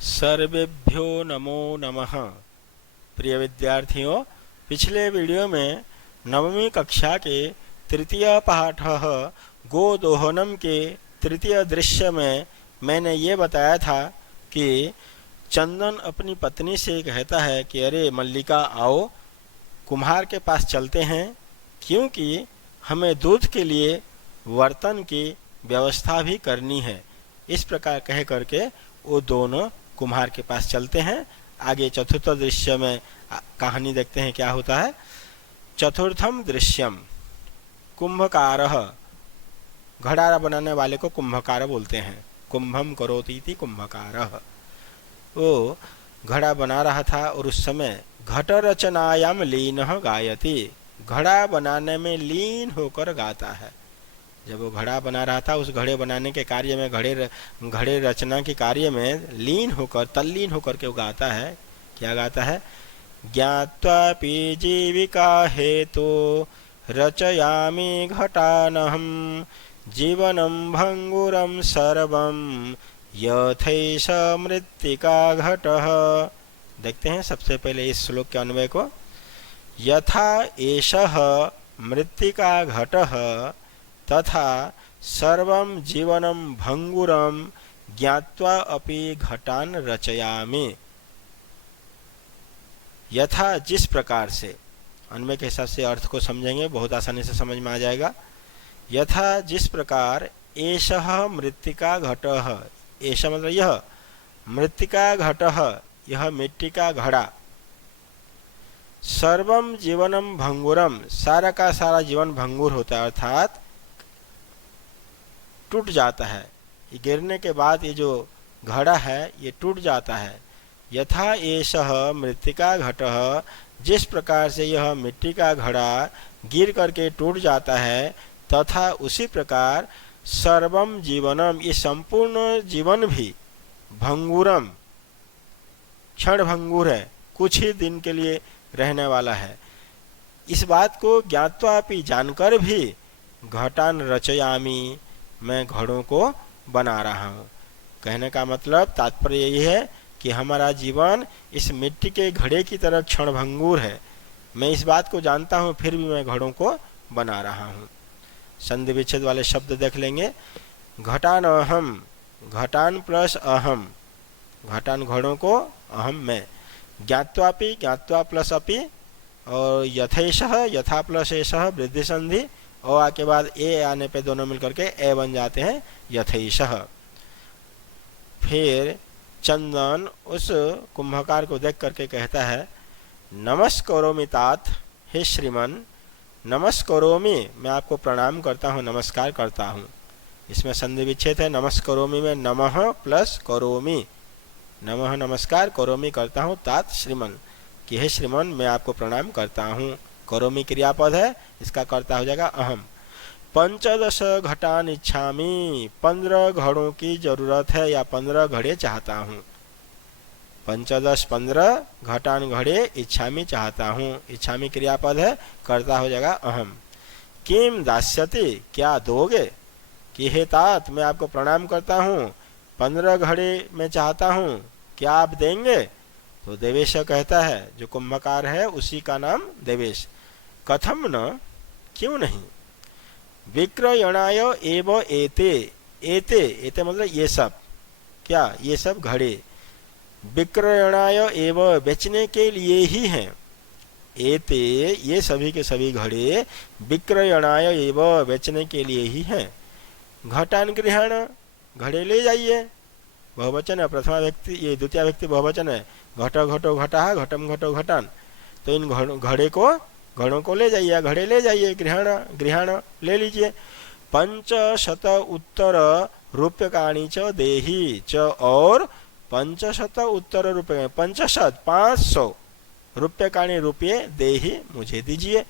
सर्वेभ्यो नमो नमः। प्रिय विद्यार्थियों, पिछले वीडियो में नवमी कक्षा के तृतीय पाठ गोदोहनम के तृतीय दृश्य में मैंने ये बताया था कि चंदन अपनी पत्नी से कहता है कि अरे मल्लिका आओ, कुम्हार के पास चलते हैं, क्योंकि हमें दूध के लिए बर्तन की व्यवस्था भी करनी है। इस प्रकार कह करके वो दोनों कुम्हार के पास चलते हैं। आगे चतुर्थ दृश्य में कहानी देखते हैं क्या होता है। चतुर्थम दृश्यम, कुंभकारः, घड़ा बनाने वाले को कुंभकार बोलते हैं। कुंभम करोति इति कुंभकारः। वो घड़ा बना रहा था और उस समय घट रचनायाम लीनः गायति, घड़ा बनाने में लीन होकर गाता है। जब वो घड़ा बना रहा था, उस घड़े बनाने के कार्य में, घड़े रचना के कार्य में लीन होकर, तल्लीन होकर के वो गाता है। क्या गाता है? ज्ञात्वापि जीविका हेतु रचयामि घटानहं, जीवनं भंगुरं सर्वं यथैष मृत्तिका घटः। देखते हैं सबसे पहले इस श्लोक के अन्वय को। यथा एषः मृत्तिका घटः तथा सर्वं जीवनं भंगुरं ज्ञात्वा अपि घटान रचयामि। यथा, जिस प्रकार से, अन्वय के हिसाब से अर्थ को समझेंगे, बहुत आसानी से समझ में आ जाएगा। यथा, जिस प्रकार, एषः मृत्तिका घटः, एषः मतलब यह, मृत्तिका घटः, यह मिट्टी का घड़ा, सर्वम जीवनम भंगुरम, सारा का सारा जीवन भंगुर होता है, अर्थात टूट जाता है। ये गिरने के बाद ये जो घड़ा है ये टूट जाता है। यथा एषः मृत्तिका घटः, जिस प्रकार से यह मिट्टी का घड़ा गिर करके टूट जाता है, तथा उसी प्रकार सर्वम जीवनम, ये संपूर्ण जीवन भी भंगुरम, क्षण भंगुर है, कुछ ही दिन के लिए रहने वाला है। इस बात को ज्ञात्वापि, जानकर भी, घटान रचयामि, मैं घड़ों को बना रहा हूँ। कहने का मतलब, तात्पर्य यही है कि हमारा जीवन इस मिट्टी के घड़े की तरह क्षणभंगुर है। मैं इस बात को जानता हूँ, फिर भी मैं घड़ों को बना रहा हूँ। संधि विच्छेद वाले शब्द देख लेंगे। घटान अहम, घटान प्लस अहम, घटान घड़ों को, अहम मैं। ज्ञात्वापि, ज्ञात्वा प्लस अपि, और यथेशः, यथा प्लस एषः, वृद्धि संधि, और आ के बाद ए आने पे दोनों मिलकर के ए बन जाते हैं, यथैषः। फिर चंदन उस कुंभकार को देख करके कहता है, नमस्करोमि तात, हे श्रीमन, नमस्करोमि, मैं आपको प्रणाम करता हूँ, नमस्कार करता हूँ। इसमें संधि विच्छेद है। नमस्करोमि में नमः प्लस करोमि, नमः नमस्कार, करोमि करता हूँ, तात श्रीमन, कि हे श्रीमन मैं आपको प्रणाम करता हूँ। करोमि क्रियापद है, इसका कर्ता हो जाएगा अहम। 15 घटान इच्छामि, 15 घड़ों की जरूरत है, या 15 घड़े चाहता हूँ। 15 घटान घड़े इच्छामि, चाहता हूँ। इच्छामि क्रियापद है, कर्ता हो जाएगा अहम। किम दास्यति, क्या दोगे? कि हे तात, मैं आपको प्रणाम करता हूँ, 15 घड़े मैं चाहता हूँ, क्या आप देंगे? तो देवेश कहता है, जो कुंभकार है उसी का नाम देवेश। कथम न, क्यों नहीं? विक्रयणाय एव एते, एते, एते मतलब ये सब, क्या? ये सब घड़े विक्रयणाय एव, बेचने के लिए ही हैं। एते, ये सभी के सभी घड़े विक्रयणाय एव, बेचने के लिए ही हैं। घटान गृहाण, घड़े ले जाइए, बहुवचन है, प्रथमा व्यक्ति, ये द्वितीय व्यक्ति बहुवचन है। घट घटो घटा, घटम घटो घटान, तो इन घड़ों को ले जाइए, घड़े ले जाइए, गृहाण ले लीजिए। 500 उत्तर रूप्यकाणि च देहि च, और 500 उत्तर रूपये, 500 रूप्यकाणि रुपये देहि, मुझे दीजिए।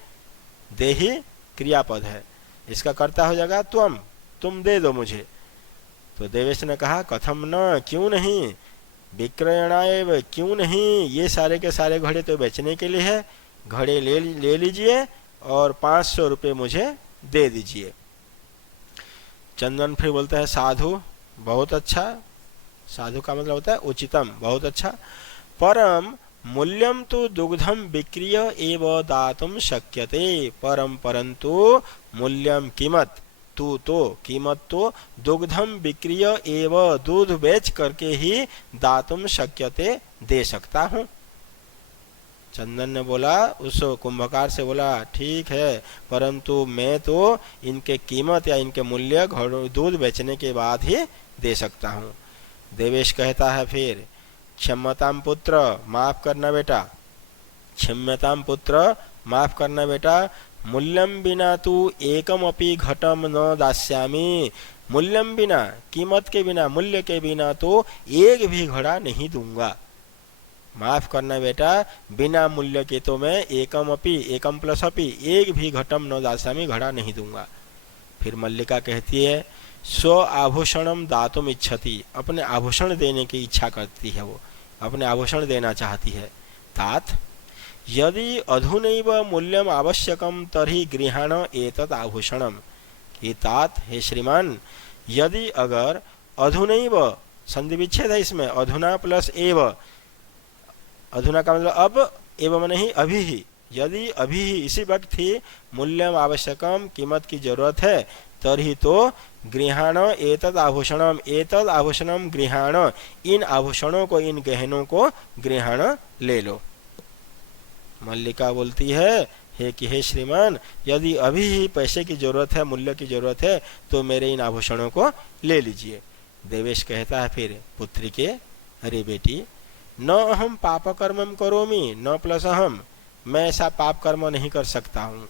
देहि क्रियापद है, इसका कर्ता हो जाएगा त्वम, तुम दे दो मुझे। तो देवेश ने कहा, कथम न, क्यों नहीं? विक्रयणाय, क्यों नहीं? ये सारे के सारे घड़े तो बेचने के लिए है, घड़े ले लीजिए और 500 रुपये मुझे दे दीजिए। चंदन फिर बोलता है, साधु, बहुत अच्छा, साधु का मतलब होता है उचितम, बहुत अच्छा। परम मूल्यम तो दुग्धम विक्रिय एव दातुम शक्यते, परम परंतु मूल्यम कीमत, तू तो कीमत तो दुग्धम विक्रिय एव दूध बेच करके ही दातुम शक्यते दे सकता हूँ। चंदन ने बोला, उस कुंभकार से बोला, ठीक है, परंतु मैं तो इनके कीमत या इनके मूल्य दूध बेचने के बाद ही दे सकता हूँ। देवेश कहता है फिर, क्षम्यताम पुत्र, माफ करना बेटा, क्षम्यताम पुत्र, माफ करना बेटा, मूल्यम बिना तू एकम अपि घटम न दास्यामि, मूल्यम बिना, कीमत के बिना, मूल्य के बिना तो एक भी घड़ा नहीं दूंगा। माफ करना बेटा, बिना मूल्य के तो मैं एकम अपि, एकम प्लस अपि, एक भी घटम न दास्यामि, घड़ा नहीं दूंगा। फिर मल्लिका कहती है, स्व आभूषणम दातुम इच्छति, अपने आभूषण देने की इच्छा करती है, वो अपने आभूषण देना चाहती है। तात यदि अधुनैव मूल्यम आवश्यकम तर्हि गृहाण एतत् आभूषणम, कि तात, हे श्रीमान, यदि अगर अधुनैव, संधि विच्छेद है इसमें, अधुना प्लस एव, अधुना का मतलब अब, एवं नहीं अभी ही, यदि अभी ही इसी वक्त ही मूल्यम आवश्यकम, कीमत की जरूरत है, तर्हि तो गृहाण एतद आभूषणम, एतद आभूषणम गृहाण, इन आभूषणों को, इन गहनों को गृहाण ले लो। मल्लिका बोलती है, हे श्रीमान, यदि अभी ही पैसे की जरूरत है, मूल्य की जरूरत है, तो मेरे इन आभूषणों को ले लीजिए। देवेश कहता है फिर पुत्री के, अरे बेटी, न अहम पाप कर्मम करोमि, न प्लस अहम, मैं ऐसा पाप कर्म नहीं कर सकता हूँ।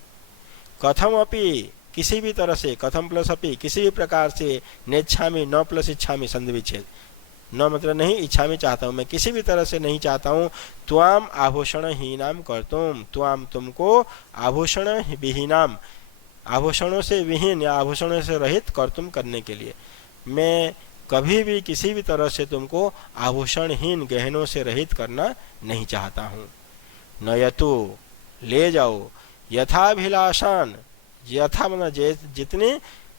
कथम अपि, किसी भी तरह से, कथम प्लस अपि, किसी भी प्रकार से, नेच्छामि, न प्लस इच्छामि, संधि विच्छेद, न मतलब नहीं, इच्छामि चाहता हूँ, मैं किसी भी तरह से नहीं चाहता हूँ। त्वाम आभूषण हीनाम कर्तुम, त्वाम तुमको, आभूषण विहीनाम, आभूषणों से विहीन या आभूषणों से रहित, कर्तुम करने के लिए, मैं कभी भी किसी भी तरह से तुमको आभूषणहीन, गहनों से रहित करना नहीं चाहता हूँ। नयतु, ले जाओ, यथाभिलाषान, यथा मतलब जितनी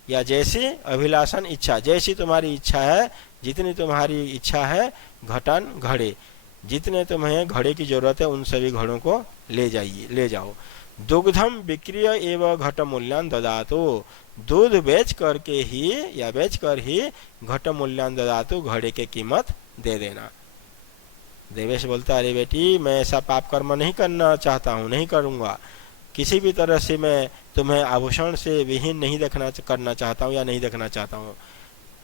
या जैसी, अभिलाषण इच्छा, जैसी तुम्हारी इच्छा है, जितनी तुम्हारी इच्छा है, घटन घड़े, जितने तुम्हें घड़े की जरूरत है, उन सभी घड़ों को ले जाइए, ले जाओ। दुग्धम विक्रिय एवं घट मूल्यान ददातु, दूध बेच करके ही या बेच कर ही घट मूल्यान ददातु, घड़े की कीमत दे देना। देवेश बोलता, अरे बेटी, मैं ऐसा पाप कर्म नहीं करना चाहता हूँ, नहीं करूँगा, किसी भी तरह से मैं तुम्हें आभूषण से विहीन नहीं करना चाहता हूँ या नहीं देखना चाहता हूँ।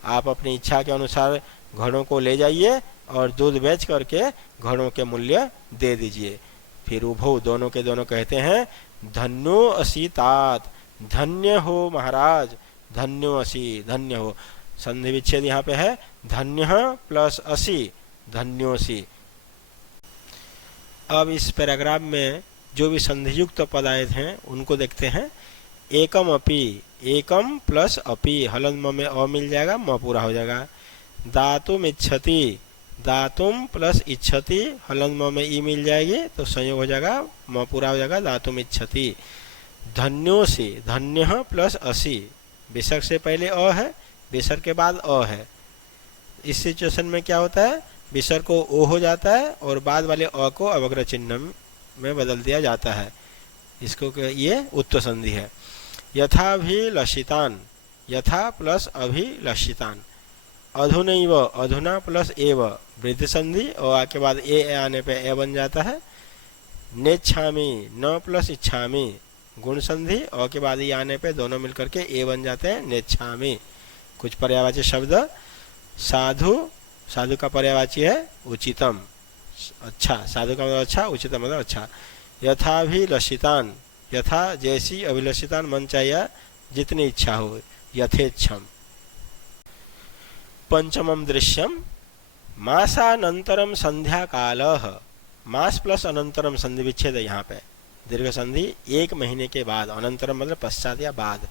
आप अपनी इच्छा के अनुसार घड़ों को ले जाइए और दूध बेच करके घड़ों के मूल्य दे दीजिए। फिर उभो, दोनों के दोनों कहते हैं, धन्यो असी तात, धन्य हो महाराज, धन्यो असी, धन्य हो, संधि विच्छेद यहाँ पे है, धन्य प्लस असी, धन्योसी। अब इस पैराग्राफ में जो भी संधियुक्त पद आए थे उनको देखते हैं। एकम अपि, एकम प्लस अपि, हलन म में अ मिल जाएगा, म पूरा हो जाएगा। दातुम इच्छति, दातुम प्लस इच्छति, हलन म में ई मिल जाएगी तो संयोग हो जाएगा, म पूरा हो जाएगा, दातुम इच्छति। धन्योसी, धन्य प्लस असी, विसर्ग से पहले अ है, विसर्ग के बाद अ है। इस सिचुएशन में क्या होता है, विसर्ग को ओ हो जाता है और बाद वाले अ को अवग्रह चिन्ह में बदल दिया जाता है। इसको ये उत्तर संधि है। यथाभिलषितान, यथा प्लस अभिलषितान। अधुनैव, अधुना प्लस एव, वृद्धि संधि और आके बाद ए आने पे ए बन जाता है। नेच्छामि, न प्लस इच्छामि, गुण संधि और के बाद ये आने पे दोनों मिलकर के ए बन जाते हैं, नेच्छामि। कुछ पर्यायवाची शब्द, साधु, साधु का पर्यायवाची है उचितम, अच्छा, साधु का मतलब अच्छा, उचितम मतलब अच्छा। यथाभिलषितान, यथा जैसी, अभिलषितान मन चाहिए जितनी इच्छा हो, यथेच्छम। पंचमम दृश्यम, मासानंतरम संध्या काल, मास प्लस अनंतरम संधि विच्छेद है यहाँ पे, दीर्घ संधि, एक महीने के बाद, अनंतरम मतलब पश्चात या बाद।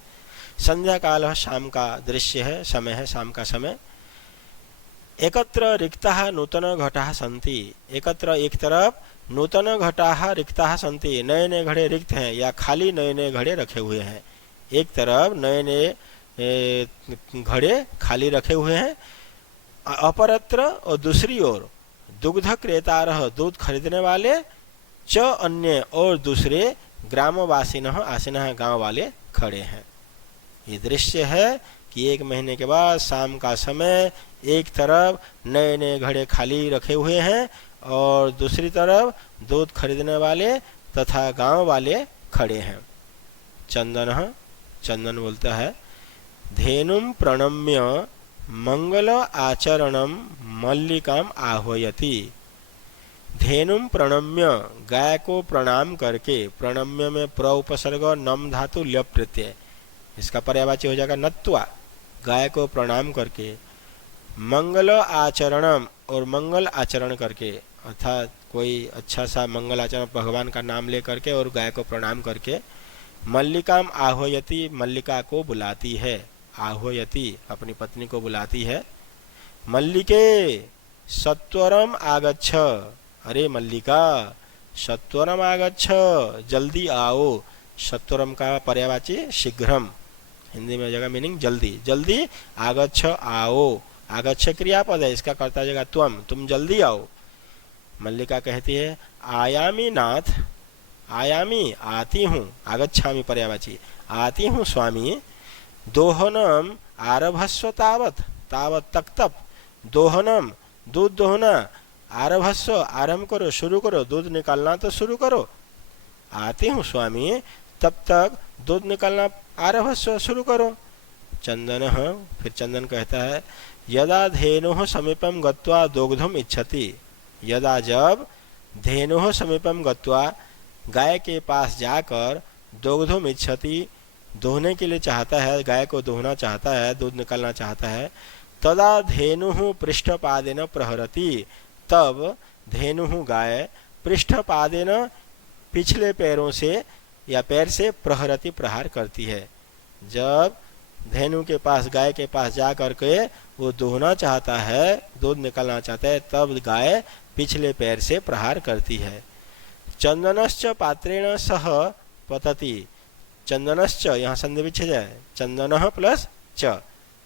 संध्या काल शाम का दृश्य है, समय है, शाम का समय। एकत्र रिक्ताः नूतन घटाः सन्ति, एकत्र एक तरफ, नूतन घटाः रिक्ताः सन्ति, नए नए घड़े रिक्त हैं या खाली नए नए घड़े रखे हुए हैं। एक तरफ नए नए घड़े खाली रखे हुए हैं। अपरत्र और दूसरी ओर दुग्ध क्रेतारः दूध खरीदने वाले, च अन्य और दूसरे ग्रामवासिनः आसीनः गांव वाले खड़े हैं। ये दृश्य है कि 1 महीने के बाद शाम का समय एक तरफ नए नए घड़े खाली रखे हुए हैं और दूसरी तरफ दूध खरीदने वाले तथा गांव वाले खड़े हैं। चंदन बोलता है, धेनुम प्रणम्य मंगल आचरणम मल्लिकाम आह्वयति। धेनुम प्रणम्य गाय को प्रणाम करके, प्रणम्य में प्र उपसर्ग नम धातु ल्यप प्रत्यय, इसका पर्यायवाची हो जाएगा नत्वा। गाय को प्रणाम करके, मंगल आचरणम और मंगल आचरण करके, अर्थात कोई अच्छा सा मंगल आचरण भगवान का नाम ले करके और गाय को प्रणाम करके, मल्लिकाम आह्वयति मल्लिका को बुलाती है, आह्वयति अपनी पत्नी को बुलाती है। मल्लिके सत्वरम आगच्छ, अरे मल्लिका सत्वरम आगच्छ जल्दी आओ। सत्वरम का पर्यायवाची शीघ्रम, हिंदी में जगह मीनिंग जल्दी, जल्दी आगच्छ आओ। आगच्छ क्रियापद है, इसका कर्ता जगह तुम जल्दी आओ। मल्लिका कहती है, आयामी नाथ, आयामी आती हूँ, आगच्छामि पर्यायवाची आती हूँ स्वामी। दोहनम आरभस्व तावत, तावत तक तप, दोहनम दूध दोहना, आरभस्व आरंभ करो, शुरू करो, दूध निकालना तो शुरू करो। आती हूँ स्वामी, तब तक दूध निकालना आरभस्व शुरू करो। चंदन, फिर चंदन कहता है, यदा धेनुः समीपम गत्वा दोग्धुम इच्छति, यदा जब धेनुः समीपम गत्वा गाय के पास जाकर दोग्धुम इच्छति दोहने के लिए चाहता है, गाय को दोहना चाहता है, दूध निकालना चाहता है, तदा धेनुः पृष्ठपादेन प्रहरति, तब धेनुः गाय पृष्ठपादेन पिछले पैरों से या पैर से प्रहरति प्रहार करती है। जब धेनु के पास, गाय के पास जा करके वो दोहना चाहता है, दूध निकालना चाहता है, तब गाय पिछले पैर से प्रहार करती है। चंदनश्च पात्रेण सह पतति, चंदनश्च यहाँ संधि विच्छेद है, चंदन प्लस च,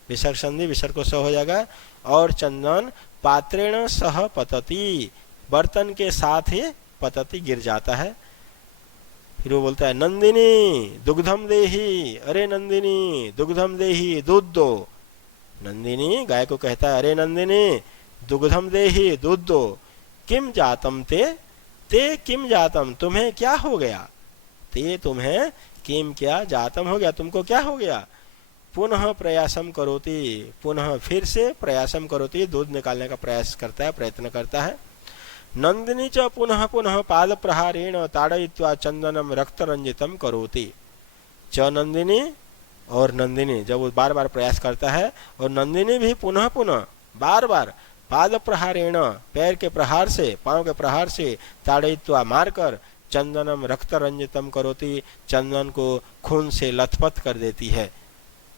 विसर्ग संधि, विसर्ग को स हो जाएगा। और चंदन पात्रेण सह पतति, बर्तन के साथ ही पतति गिर जाता है। फिर वो बोलता है, नंदिनी दुग्धम देही, अरे नंदिनी दुग्धम देही, दूध दो। नंदिनी गाय को कहता है, अरे नंदिनी दुग्धम देही, दूध दो। किम जातम ते किम जातम, तुम्हें क्या हो गया। ते तुम्हें, किम क्या, जातम हो गया, तुमको क्या हो गया। पुनः प्रयासम करोति, पुनः फिर से प्रयासम करोति, दूध निकालने का प्रयास करता है, प्रयत्न करता है। नंदिनी च पुनः पुनः पाद प्रहारेण ताड़यित्वा चंदनम रक्त रंजितम करोति। च नंदिनी, और नंदिनी जब वो बार बार प्रयास करता है, और नंदिनी भी पुनः पुनः बार बार पाद प्रहारेण, पैर के प्रहार से, पांव के प्रहार से, ताड़यित्वा मारकर, चंदनम रक्त रंजितम करोति, चंदन को खून से लथपथ कर देती है।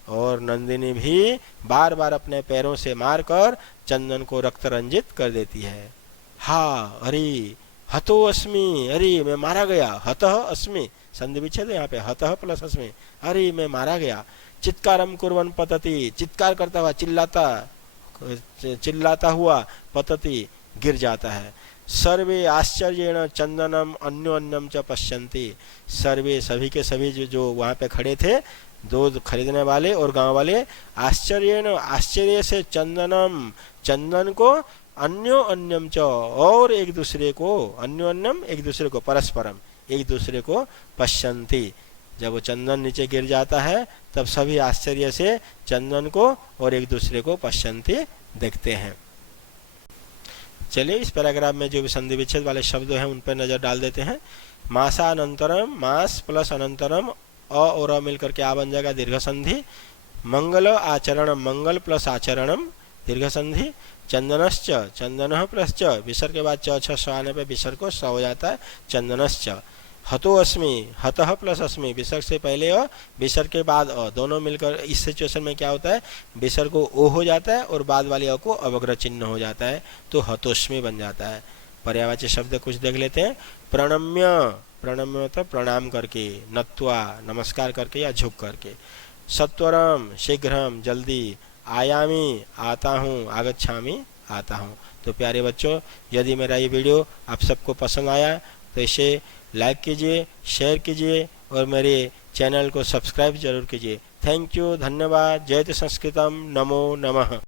और नंदिनी भी बार बार अपने पैरों से मारकर चंदन को रक्त रंजित कर देती है। हा अरे हतो अस्मि, अरे मैं मारा गया, हतः अस्मि, संधि विच्छेद यहाँ पे, हतः प्लस अस्मि, अरे मैं मारा गया। चित्कारम कुर्वन् पतति, चित्कार करता हुआ, चिल्लाता हुआ पतति गिर जाता है। सर्वे आश्चर्येण चंदनम अन्योन्यम च पश्यन्ति, सर्वे सभी के सभी जो वहाँ पे खड़े थे, दूध खरीदने वाले और गांव वाले, आश्चर्येण आश्चर्य से चंदनम, चंदन को, अन्यो अन्यम च और एक दूसरे को, अन्योन्यम एक दूसरे को, परस्परम एक दूसरे को, पश्यन्ति जब वो चंदन नीचे गिर जाता है तब सभी आश्चर्य से चंदन को और एक दूसरे को पश्यन्ति देखते हैं। चलिए इस पैराग्राफ में जो भी संधि विच्छेद वाले शब्द हैं उन पर नजर डाल देते हैं। मासानंतरम, मास प्लस अनंतरम, अ और अ मिलकर के आ बन जाएगा दीर्घ संधि। मंगल आचरणम, मंगल प्लस आचरणम दीर्घ संधि। चंदनश्च, चंदन प्लस च, विसर्ग के बाद च छ आने पर विसर्ग को स हो जाता है, चंदनश्च। हतो अस्मि, हतः प्लस अस्मि, विसर्ग से पहले अ, विसर्ग के बाद अ, दोनों मिलकर इस सिचुएशन में क्या होता है, विसर्ग को ओ हो जाता है और बाद वाले अ को अवग्रह चिन्ह हो जाता है, तो हतोस्मि बन जाता है। पर्यायवाची शब्द कुछ देख लेते हैं। प्रणम्य, प्रणम्य मतलब प्रणाम करके, नत्वा नमस्कार करके या झुक करके। सत्वरम शीघ्रम जल्दी, आयामी आता हूँ, आगच्छामि आता हूँ। तो प्यारे बच्चों, यदि मेरा ये वीडियो आप सबको पसंद आया तो इसे लाइक कीजिए, शेयर कीजिए और मेरे चैनल को सब्सक्राइब जरूर कीजिए। थैंक यू, धन्यवाद। जयतु संस्कृतम, नमो नमः।